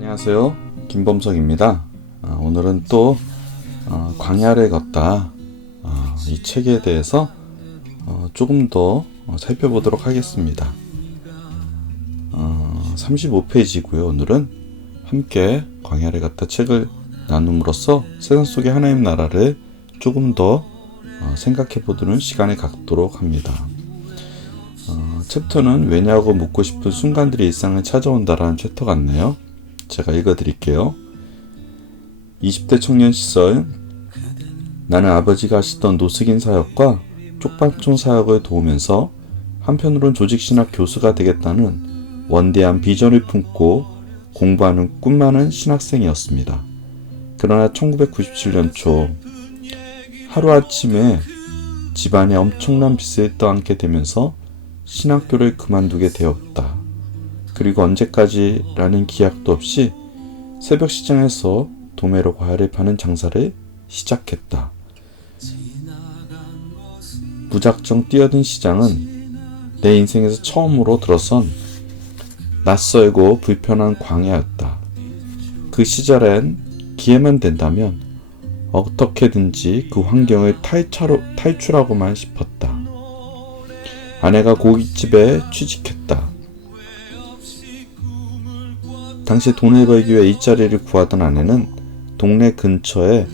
안녕하세요. 김범석입니다. 오늘은 또 광야를 걷다 이 책에 대해서 조금 더 살펴보도록 하겠습니다. 35페이지고요. 오늘은 함께 광야를 걷다 책을 나눔으로써 세상 속의 하나님 나라를 조금 더 생각해보는 시간을 갖도록 합니다. 챕터는 왜냐고 묻고 싶은 순간들이 일상을 찾아온다라는 챕터 같네요. 제가 읽어드릴게요. 20대 청년 시절 나는 아버지가 하시던 노숙인 사역과 쪽방촌 사역을 도우면서 한편으론 조직신학 교수가 되겠다는 원대한 비전을 품고 공부하는 꿈 많은 신학생이었습니다. 그러나 1997년 초 하루아침에 집안에 엄청난 빚을 떠안게 되면서 신학교를 그만두게 되었다. 그리고 언제까지라는 기약도 없이 새벽 시장에서 도매로 과일을 파는 장사를 시작했다. 무작정 뛰어든 시장은 내 인생에서 처음으로 들어선 낯설고 불편한 광야였다. 그 시절엔 기회만 된다면 어떻게든지 그 환경을 탈출하고만 싶었다. 아내가 고깃집에 취직했다. 당시 돈을 벌기 위해 일자리를 구하던 아내는 동네 근처에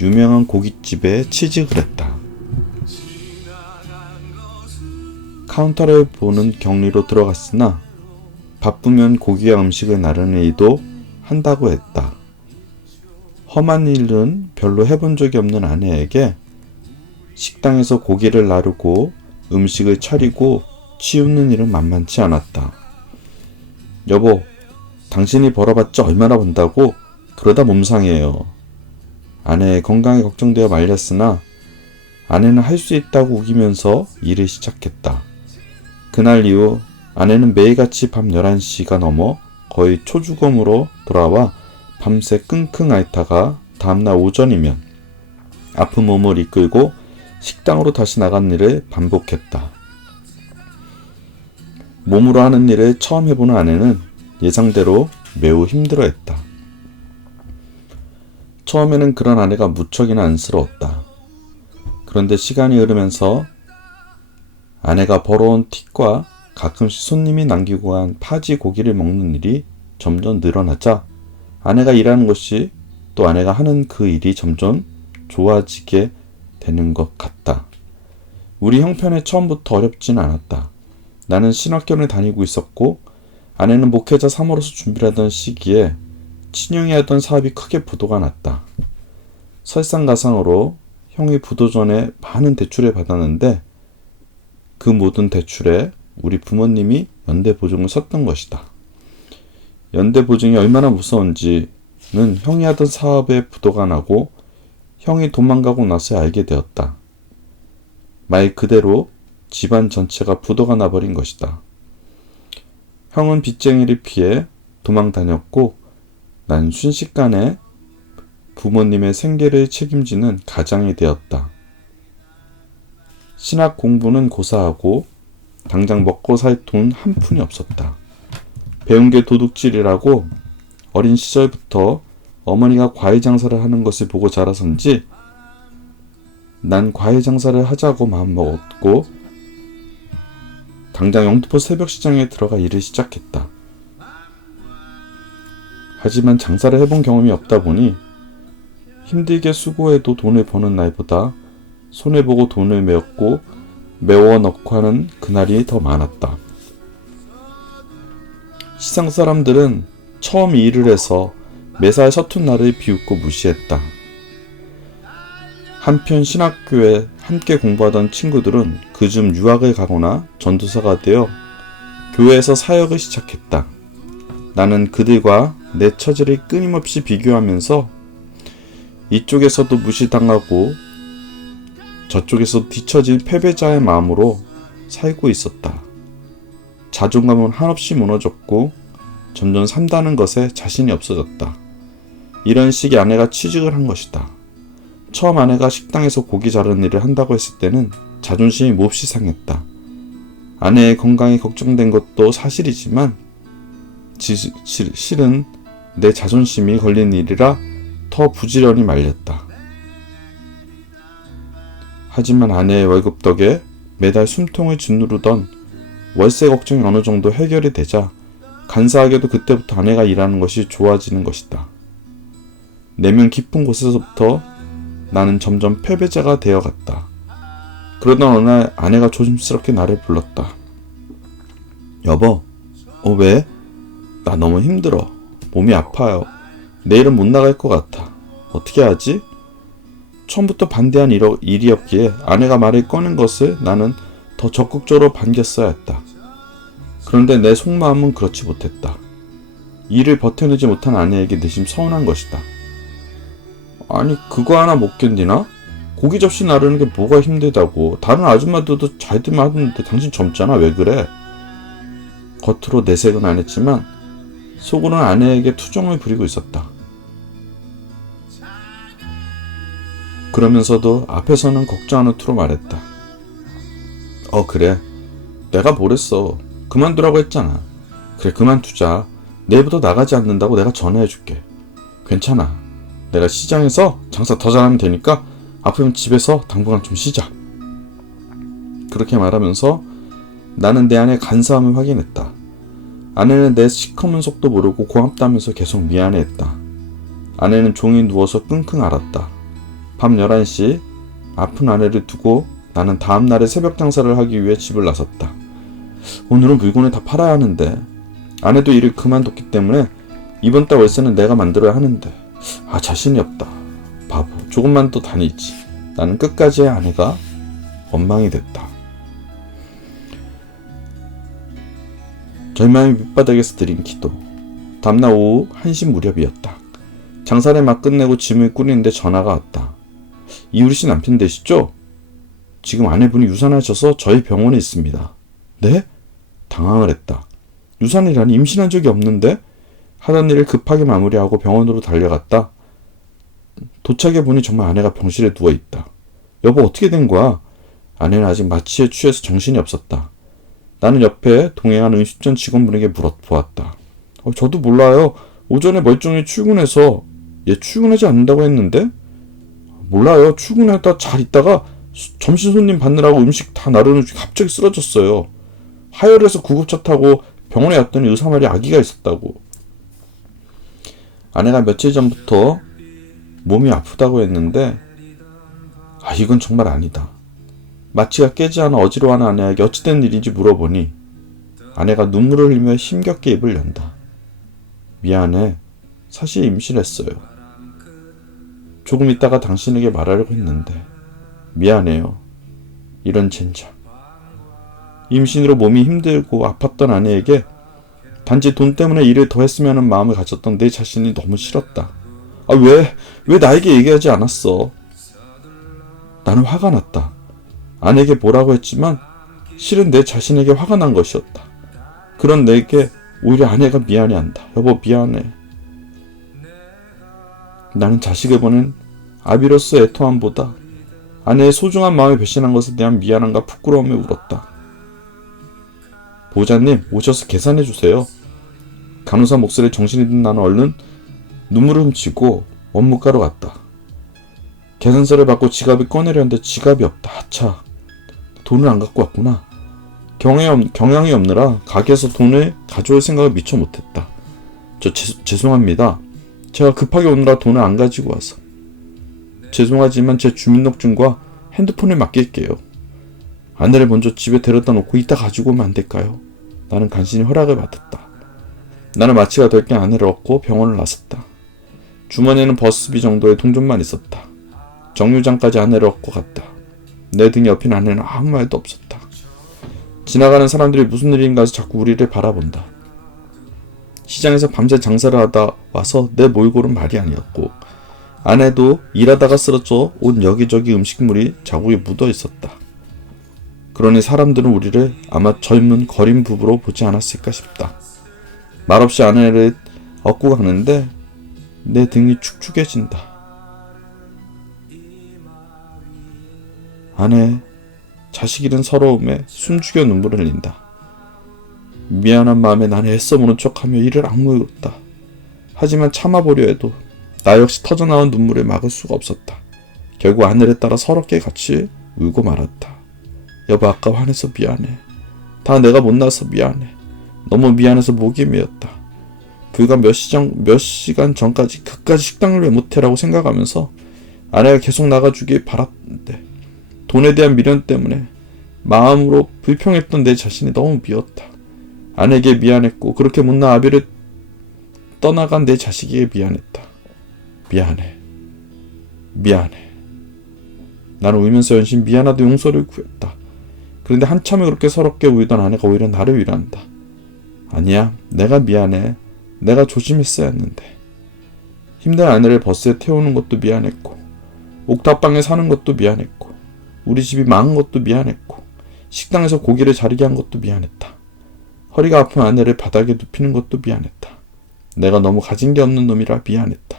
유명한 고깃집에 취직을 했다. 카운터를 보는 격리로 들어갔으나 바쁘면 고기와 음식을 나르는 일도 한다고 했다. 험한 일은 별로 해본 적이 없는 아내에게 식당에서 고기를 나르고 음식을 차리고 치우는 일은 만만치 않았다. 여보, 당신이 벌어봤자 얼마나 번다고? 그러다 몸 상해요. 아내의 건강에 걱정되어 말렸으나 아내는 할 수 있다고 우기면서 일을 시작했다. 그날 이후 아내는 매일같이 밤 11시가 넘어 거의 초주검으로 돌아와 밤새 끙끙 앓다가 다음날 오전이면 아픈 몸을 이끌고 식당으로 다시 나간 일을 반복했다. 몸으로 하는 일을 처음 해보는 아내는 예상대로 매우 힘들어했다. 처음에는 그런 아내가 무척이나 안쓰러웠다. 그런데 시간이 흐르면서 아내가 벌어온 팁과 가끔씩 손님이 남기고 간 파지 고기를 먹는 일이 점점 늘어나자 아내가 일하는 것이 또 아내가 하는 그 일이 점점 좋아지게 되는 것 같다. 우리 형편에 처음부터 어렵진 않았다. 나는 신학교를 다니고 있었고 아내는 목회자 3호로서 준비를 하던 시기에 친형이 하던 사업이 크게 부도가 났다. 설상가상으로 형이 부도 전에 많은 대출을 받았는데 그 모든 대출에 우리 부모님이 연대보증을 섰던 것이다. 연대보증이 얼마나 무서운지는 형이 하던 사업에 부도가 나고 형이 도망가고 나서 알게 되었다. 말 그대로 집안 전체가 부도가 나버린 것이다. 형은 빚쟁이를 피해 도망 다녔고 난 순식간에 부모님의 생계를 책임지는 가장이 되었다. 신학 공부는 고사하고 당장 먹고 살 돈 한 푼이 없었다. 배운 게 도둑질이라고 어린 시절부터 어머니가 과일 장사를 하는 것을 보고 자라선지 난 과일 장사를 하자고 마음먹었고 당장 영등포 새벽 시장에 들어가 일을 시작했다. 하지만 장사를 해본 경험이 없다 보니 힘들게 수고해도 돈을 버는 날보다 손해보고 돈을 메워 넣고 하는 그날이 더 많았다. 시상 사람들은 처음 일을 해서 매사에 서툰 나를 비웃고 무시했다. 한편 신학교에 함께 공부하던 친구들은 그중 유학을 가거나 전도사가 되어 교회에서 사역을 시작했다. 나는 그들과 내 처지를 끊임없이 비교하면서 이쪽에서도 무시당하고 저쪽에서 뒤처진 패배자의 마음으로 살고 있었다. 자존감은 한없이 무너졌고 점점 산다는 것에 자신이 없어졌다. 이런 시기에 아내가 취직을 한 것이다. 처음 아내가 식당에서 고기 자르는 일을 한다고 했을 때는 자존심이 몹시 상했다. 아내의 건강이 걱정된 것도 사실이지만 실은 내 자존심이 걸린 일이라 더 부지런히 말렸다. 하지만 아내의 월급 덕에 매달 숨통을 짓누르던 월세 걱정이 어느 정도 해결이 되자 간사하게도 그때부터 아내가 일하는 것이 좋아지는 것이다. 내면 깊은 곳에서부터 나는 점점 패배자가 되어갔다. 그러던 어느 날 아내가 조심스럽게 나를 불렀다. 여보, 왜? 나 너무 힘들어. 몸이 아파요. 내일은 못 나갈 것 같아. 어떻게 하지? 처음부터 반대한 일이었기에 아내가 말을 꺼낸 것을 나는 더 적극적으로 반겼어야 했다. 그런데 내 속마음은 그렇지 못했다. 일을 버텨내지 못한 아내에게 내심 서운한 것이다. 아니, 그거 하나 못 견디나? 고기 접시 나르는 게 뭐가 힘들다고. 다른 아줌마들도 잘들 하는데 당신 젊잖아. 왜 그래? 겉으로 내색은 안 했지만 속으로는 아내에게 투정을 부리고 있었다. 그러면서도 앞에서는 걱정하는 투로 말했다. 그래. 내가 뭐랬어. 그만두라고 했잖아. 그래, 그만두자. 내일부터 나가지 않는다고 내가 전화해줄게. 괜찮아. 내가 시장에서 장사 더 잘하면 되니까 아프면 집에서 당분간 좀 쉬자. 그렇게 말하면서 나는 내 안의 간사함을 확인했다. 아내는 내 시커먼 속도 모르고 고맙다면서 계속 미안해했다. 아내는 종일 누워서 끙끙 앓았다. 밤 11시 아픈 아내를 두고 나는 다음날에 새벽 장사를 하기 위해 집을 나섰다. 오늘은 물건을 다 팔아야 하는데 아내도 일을 그만뒀기 때문에 이번 달 월세는 내가 만들어야 하는데 자신이 없다. 바보, 조금만 더 다니지. 나는 끝까지 아내가 원망이 됐다. 절망의 밑바닥에서 드린 기도. 다음날 오후 1시 무렵이었다. 장사를 막 끝내고 짐을 꾸리는데 전화가 왔다. 이유리 씨 남편 되시죠? 지금 아내분이 유산하셔서 저희 병원에 있습니다. 네? 당황을 했다. 유산이라니 임신한 적이 없는데? 하던 일을 급하게 마무리하고 병원으로 달려갔다. 도착해 보니 정말 아내가 병실에 누워있다. 여보, 어떻게 된 거야? 아내는 아직 마취에 취해서 정신이 없었다. 나는 옆에 동행한 음식점 직원분에게 물어보았다. 저도 몰라요. 오전에 멀쩡히 출근해서 얘 출근하지 않는다고 했는데? 몰라요. 출근했다 잘 있다가 점심 손님 받느라고 음식 다 나르는 중에 갑자기 쓰러졌어요. 하혈해서 구급차 타고 병원에 왔더니 의사 말이 아기가 있었다고. 아내가 며칠 전부터 몸이 아프다고 했는데 이건 정말 아니다. 마취가 깨지 않아 어지러워하는 아내에게 어찌된 일인지 물어보니 아내가 눈물을 흘리며 힘겹게 입을 연다. 미안해. 사실 임신했어요. 조금 있다가 당신에게 말하려고 했는데 미안해요. 이런 젠장. 임신으로 몸이 힘들고 아팠던 아내에게 단지 돈 때문에 일을 더 했으면 하는 마음을 가졌던 내 자신이 너무 싫었다. 왜 나에게 얘기하지 않았어? 나는 화가 났다. 아내에게 뭐라고 했지만 실은 내 자신에게 화가 난 것이었다. 그런 내게 오히려 아내가 미안해한다. 여보, 미안해. 나는 자식을 보낸 아비로서 애통함보다 아내의 소중한 마음에 배신한 것에 대한 미안함과 부끄러움에 울었다. 보호자님, 오셔서 계산해주세요. 간호사 목소리에 정신이 든 나는 얼른 눈물을 훔치고 원무과로 갔다. 계산서를 받고 지갑을 꺼내려는데 지갑이 없다. 하차, 돈을 안 갖고 왔구나. 경향이 없느라 가게에서 돈을 가져올 생각을 미처 못했다. 죄송합니다. 제가 급하게 오느라 돈을 안 가지고 와서. 죄송하지만 제 주민등록증과 핸드폰을 맡길게요. 아내를 먼저 집에 데려다 놓고 이따 가지고 오면 안 될까요? 나는 간신히 허락을 받았다. 나는 마취가 될 게 아내를 얻고 병원을 나섰다. 주머니에는 버스비 정도의 동전만 있었다. 정류장까지 아내를 얻고 갔다. 내 등 옆인 아내는 아무 말도 없었다. 지나가는 사람들이 무슨 일인가 해서 자꾸 우리를 바라본다. 시장에서 밤새 장사를 하다 와서 내 몰골은 말이 아니었고 아내도 일하다가 쓰러져 온 여기저기 음식물이 자국에 묻어 있었다. 그러니 사람들은 우리를 아마 젊은 거린 부부로 보지 않았을까 싶다. 말없이 아내를 얻고 가는데 내 등이 축축해진다. 아내, 자식 잃은 서러움에 숨죽여 눈물을 흘린다. 미안한 마음에 나는 애써 모른 척하며 이를 악물었다. 하지만 참아보려 해도 나 역시 터져나온 눈물을 막을 수가 없었다. 결국 아내를 따라 서럽게 같이 울고 말았다. 여보, 아까 화내서 미안해. 다 내가 못나서 미안해. 너무 미안해서 목이 메었다. 불과 몇 시간 전까지 그까지 식당을 왜 못해라고 생각하면서 아내가 계속 나가주길 바랐는데 돈에 대한 미련 때문에 마음으로 불평했던 내 자신이 너무 미웠다. 아내에게 미안했고 그렇게 못난 아비를 떠나간 내 자식에게 미안했다. 미안해. 나는 울면서 연신 미안하다 용서를 구했다. 그런데 한참을 그렇게 서럽게 울던 아내가 오히려 나를 위로한다. 아니야, 내가 미안해. 내가 조심했어야 했는데. 힘든 아내를 버스에 태우는 것도 미안했고, 옥탑방에 사는 것도 미안했고, 우리 집이 망한 것도 미안했고, 식당에서 고기를 자르게 한 것도 미안했다. 허리가 아픈 아내를 바닥에 눕히는 것도 미안했다. 내가 너무 가진 게 없는 놈이라 미안했다.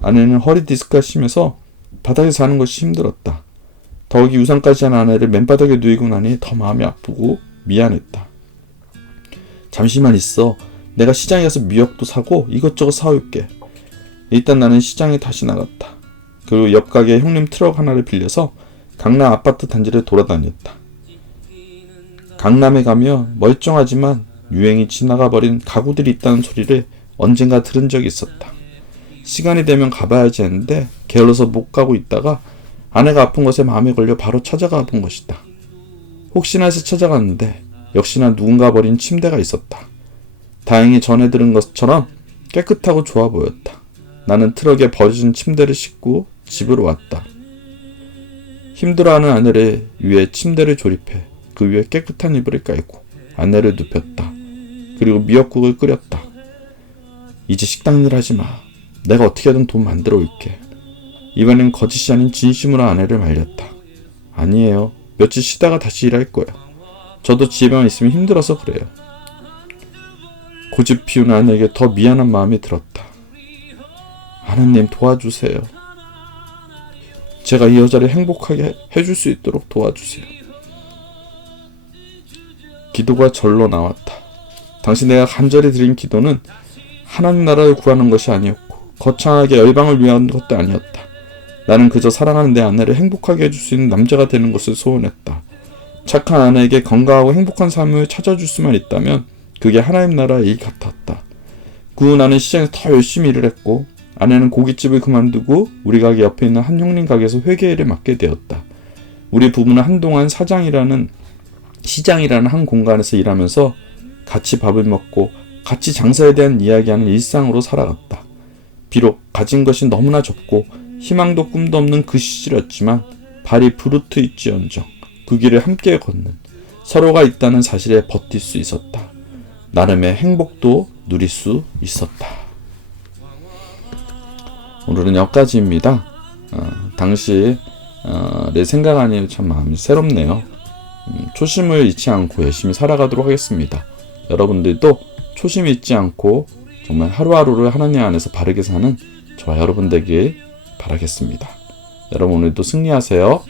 아내는 허리 디스크가 심해서 바닥에 사는 것이 힘들었다. 더욱이 유산까지 한 아내를 맨바닥에 누이고 나니 더 마음이 아프고 미안했다. 잠시만 있어. 내가 시장에 가서 미역도 사고 이것저것 사올게. 일단 나는 시장에 다시 나갔다. 그리고 옆 가게 형님 트럭 하나를 빌려서 강남 아파트 단지를 돌아다녔다. 강남에 가면 멀쩡하지만 유행이 지나가버린 가구들이 있다는 소리를 언젠가 들은 적이 있었다. 시간이 되면 가봐야지 했는데 게을러서 못 가고 있다가 아내가 아픈 것에 마음에 걸려 바로 찾아가 본 것이다. 혹시나 해서 찾아갔는데 역시나 누군가 버린 침대가 있었다. 다행히 전에 들은 것처럼 깨끗하고 좋아 보였다. 나는 트럭에 버려진 침대를 싣고 집으로 왔다. 힘들어하는 아내를 위해 침대를 조립해 그 위에 깨끗한 이불을 깔고 아내를 눕혔다. 그리고 미역국을 끓였다. 이제 식당 일 하지 마. 내가 어떻게든 돈 만들어 올게. 이번엔 거짓이 아닌 진심으로 아내를 말렸다. 아니에요. 며칠 쉬다가 다시 일할 거야. 저도 집에만 있으면 힘들어서 그래요. 고집 피운 아내에게 더 미안한 마음이 들었다. 하나님 도와주세요. 제가 이 여자를 행복하게 해줄 수 있도록 도와주세요. 기도가 절로 나왔다. 당시 내가 간절히 드린 기도는 하나님 나라를 구하는 것이 아니었고 거창하게 열방을 위한 것도 아니었다. 나는 그저 사랑하는 내 아내를 행복하게 해줄 수 있는 남자가 되는 것을 소원했다. 착한 아내에게 건강하고 행복한 삶을 찾아줄 수만 있다면 그게 하나님 나라의 일 같았다. 그 후 나는 시장에서 더 열심히 일을 했고 아내는 고깃집을 그만두고 우리 가게 옆에 있는 한 형님 가게에서 회계일을 맡게 되었다. 우리 부부는 한동안 시장이라는 한 공간에서 일하면서 같이 밥을 먹고 같이 장사에 대한 이야기하는 일상으로 살아갔다. 비록 가진 것이 너무나 적고 희망도 꿈도 없는 그 시절이었지만 발이 부르트있지언정 그 길을 함께 걷는 서로가 있다는 사실에 버틸 수 있었다. 나름의 행복도 누릴 수 있었다. 오늘은 여기까지입니다. 당시 내 생각하니 참 마음이 새롭네요. 초심을 잃지 않고 열심히 살아가도록 하겠습니다. 여러분들도 초심 잃지 않고 정말 하루하루를 하나님 안에서 바르게 사는 저와 여러분 되길 바라겠습니다. 여러분 오늘도 승리하세요.